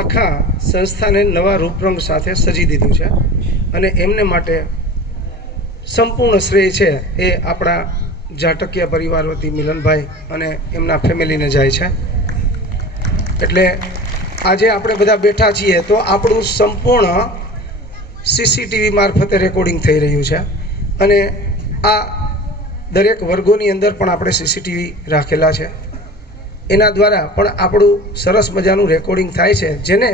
આખા સંસ્થાને નવા રૂપરંગ સાથે સજી દીધું છે અને એમને માટે સંપૂર્ણ શ્રેય છે એ આપણા જાટકિયા પરિવાર વતી મિલનભાઈ અને એમના ફેમિલીને જાય છે. એટલે આજે આપણે બધા બેઠા છીએ તો આપણું સંપૂર્ણ સીસીટીવી મારફતે રેકોર્ડિંગ થઈ રહ્યું છે અને આ દરેક વર્ગોની અંદર પણ આપણે સીસીટીવી રાખેલા છે. એના દ્વારા પણ આપણું સરસ મજાનું રેકોર્ડિંગ થાય છે, જેને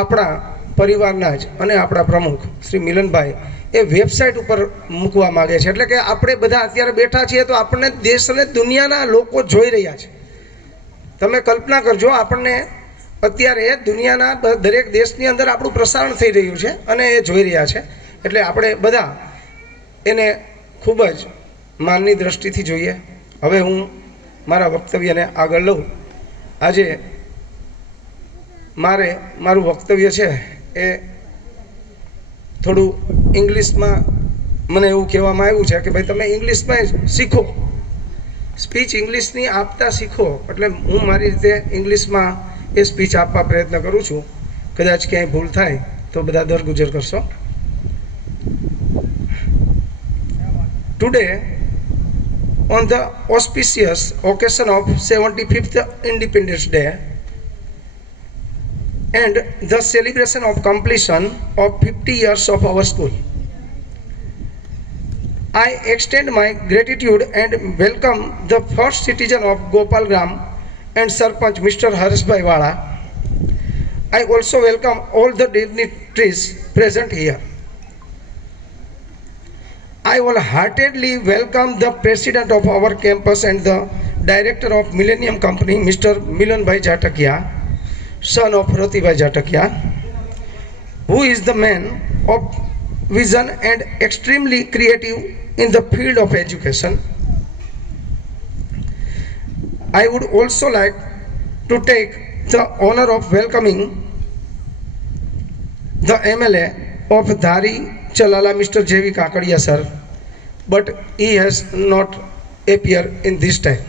આપણા પરિવારના જ અને આપણા પ્રમુખ શ્રી મિલનભાઈ એ વેબસાઇટ ઉપર મૂકવા માગે છે. એટલે કે આપણે બધા અત્યારે બેઠા છીએ તો આપણને દેશ અને દુનિયાના લોકો જોઈ રહ્યા છે. તમે કલ્પના કરજો, આપણને અત્યારે દુનિયાના દરેક દેશની અંદર આપણું પ્રસારણ થઈ રહ્યું છે અને એ જોઈ રહ્યા છે. એટલે આપણે બધા એને ખૂબ જ માનની દ્રષ્ટિથી જોઈએ. હવે હું મારા વક્તવ્યને આગળ લઉં. આજે મારું વક્તવ્ય છે એ થોડું ઇંગ્લિશમાં મને એવું કહેવામાં આવ્યું છે કે ભાઈ તમે ઇંગ્લિશમાં શીખો, સ્પીચ ઇંગ્લિશની આપતા શીખો. એટલે હું મારી રીતે ઇંગ્લિશમાં એ સ્પીચ આપવા પ્રયત્ન કરું છું. કદાચ ક્યાંય ભૂલ થાય તો બધા દરગુજર કરશો. Today, on the auspicious occasion of 75th Independence Day and the celebration of completion of 50 years of our school, I extend my gratitude and welcome the first citizen of Gopalgram and Sarpanch, Mr. Harshbhai Wala. I also welcome all the dignitaries present here. I wholeheartedly welcome the president of our campus and the director of Millennium Company, Mr. Milanbhai Jatakia, son of Ratibhai Jatakia, who is the man of vision and extremely creative in the field of education. I would also like to take the honor of welcoming the MLA of Dhari Chalala, Mr. J.V. Kakadia sir, but he has not appeared in this time.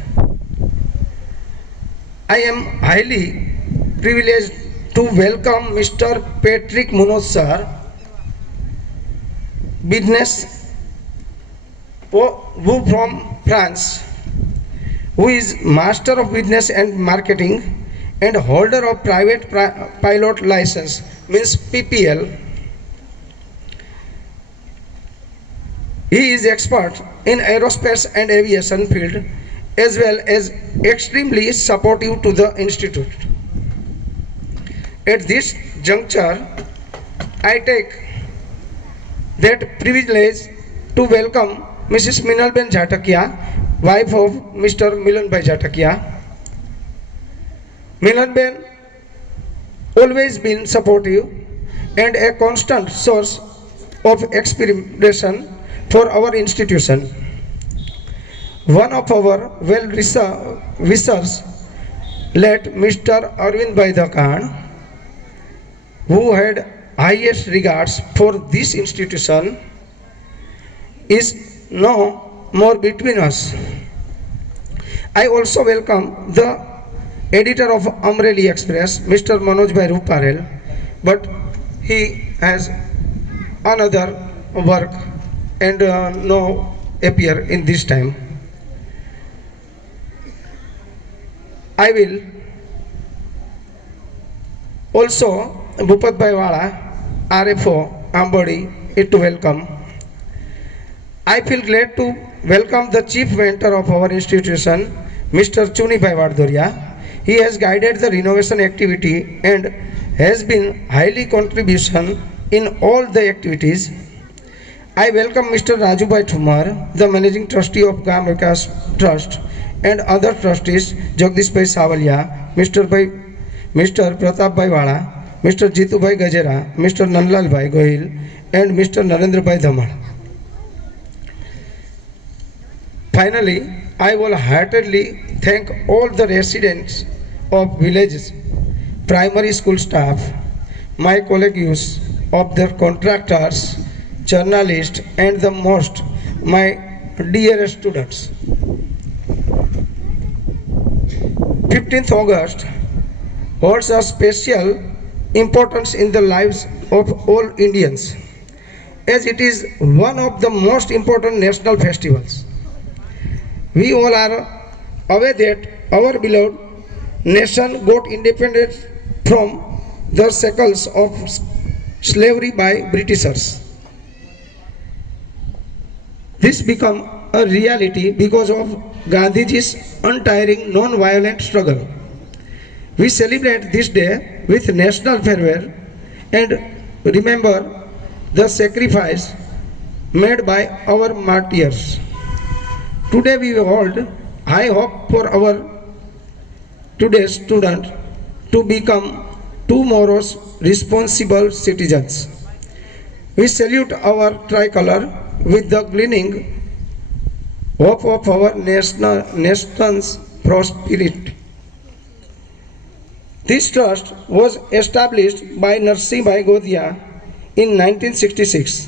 I am highly privileged to welcome Mr. Patrick Munoz sir, business who from France, who is Master of Business and Marketing and holder of private pilot license, means PPL. He is expert in aerospace and aviation field as well as extremely supportive to the institute. At this juncture, I take that privilege to welcome Mrs. Minalben Jatakia, wife of Mr. Milanbhai Jatakia. Milanben always been supportive and a constant source of inspiration for our institution. One of our well-wishers, late Mr. Arvind Bhai Dhakan, who had highest regards for this institution, is no more between us. I also welcome the editor of Amreli Express, Mr. Manoj Bhai Ruparel, but he has another work and no appear in this time. I will also Bhupat Bhai Wala, RFO Ambodi, to welcome. I feel glad to welcome the chief mentor of our institution, Mr. Chuni Bhai Vardoria. He has guided the renovation activity and has been highly contribution in all the activities. I welcome Mr. Raju Bhai Thumar, the managing trustee of Gam Vikas Trust, and other trustees, Jagdish Bhai Savalia, Mr. Pratap Bhai Wala, Mr. Jitu Bhai Gajera, Mr. Nanlal Bhai Gohil, and Mr. Narendra Bhai Dhamal. Finally, I will heartily thank all the residents of villages, primary school staff, my colleagues of the contractors, journalists, and the most my dearest students. 15th August holds a special importance in the lives of all Indians, as it is one of the most important national festivals. We all are aware that our beloved nation got independence from the shackles of slavery by Britishers. This became a reality because of Gandhiji's untiring non-violent struggle. We celebrate this day with national fervor and remember the sacrifice made by our martyrs. Today we hold high hope for our today's students to become tomorrow's responsible citizens. We salute our tricolor with the gleaming hope of our nation's prosperity. This trust was established by Narsimhbhai Godhia in 1966.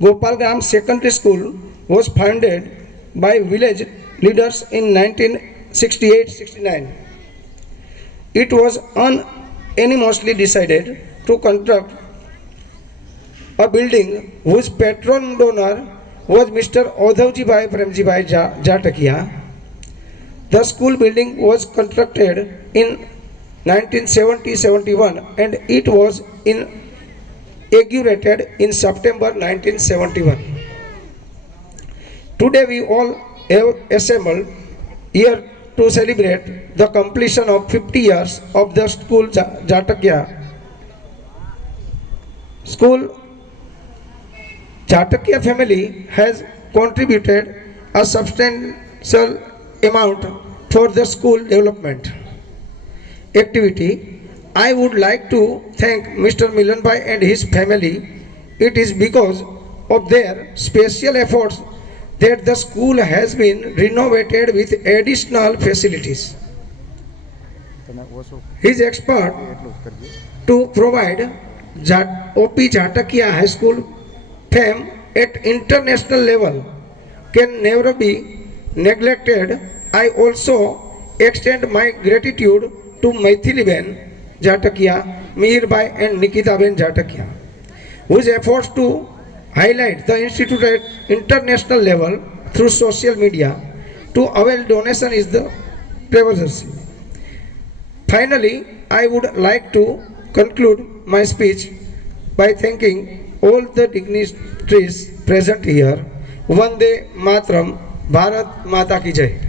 Gopalgram Secondary School was founded by village leaders in 1968-69. It was unanimously decided to construct a building whose patron donor was Mr. Audhavjibhai Premjibhai Jatakia. The school building was constructed in 1970-71 and it was inaugurated in September 1971. Today we all have assembled here to celebrate the completion of 50 years of the school Jatakia. School Jatakia family has contributed a substantial amount for the school development activity. I would like to thank Mr. Milan Bhai and his family. It is because of their special efforts that the school has been renovated with additional facilities. He is expert to provide OP Jatakia High School fame at international level can never be neglected. I also extend my gratitude to Maithiliben Jatakia, Mihirbai and Nikitaben Jatakia, whose efforts to highlight the institute at international level through social media to avail donation is the prerequisite. Finally, I would like to conclude my speech by thanking all the dignitaries present here. Vande Matram, Bharat Mata Ki Jai.